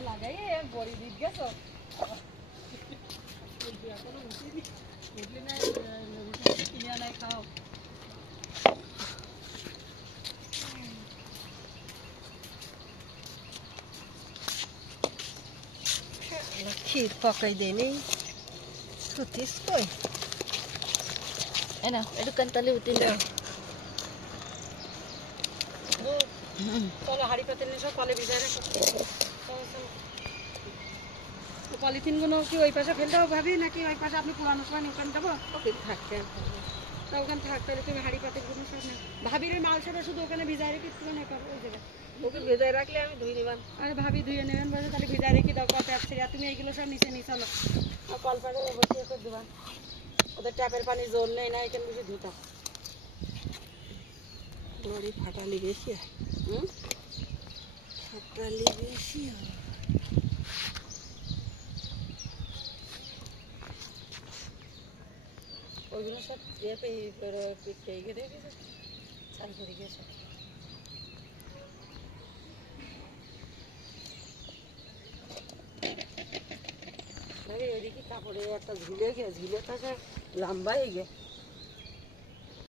লাগাই বড়ি দিত গেছো এখনো উঠিনি উঠলি না রুটি কিনে আনাই খাও ক্ষীর পকাই দেনি সুতিস কই এ না এটুকান তালে উঠে নাও চলো হাড়ি পাতে নিয়ে সব কলে ভিজায় রাখো পলিথিনগুলো কি ওই পাশে ফেলতে হবে ভাবি নাকি ওই পাশে আপনি পুরানো সময় ওখানে দেবো ওখানে থাকতে তা ওখানে থাক তাহলে তুমি হাড়ি পাতেগুলো সব না ভাবির ওই মাল সেটা শুধু ওখানে ভিজায় রেখে তুমি না করো ওই জায়গায় ওকে ভেজায় রাখলে আমি ধুয়ে নেবেন আরে ভাবি ধুয়ে নেবেন বলে তাহলে ভিজায় রেখে দাও কত আসছে তুমি এইগুলো সব নিচে নিয়ে চলো আর কলপাড়ে বসিয়ে করে দেবেন ওদের ট্যাপের পানি জোর নেই না এখানে বেশি ধুতাম দড়ি ফাটালি বেশি ফাটালি বেশি ওইগুলো সব দিয়ে পেয়ে গেছে চাল করে গেছে ওইদিকে কাপড়ে একটা ঝুলে গিয়ে ঝুলে থাকে লম্বা হয়ে গিয়ে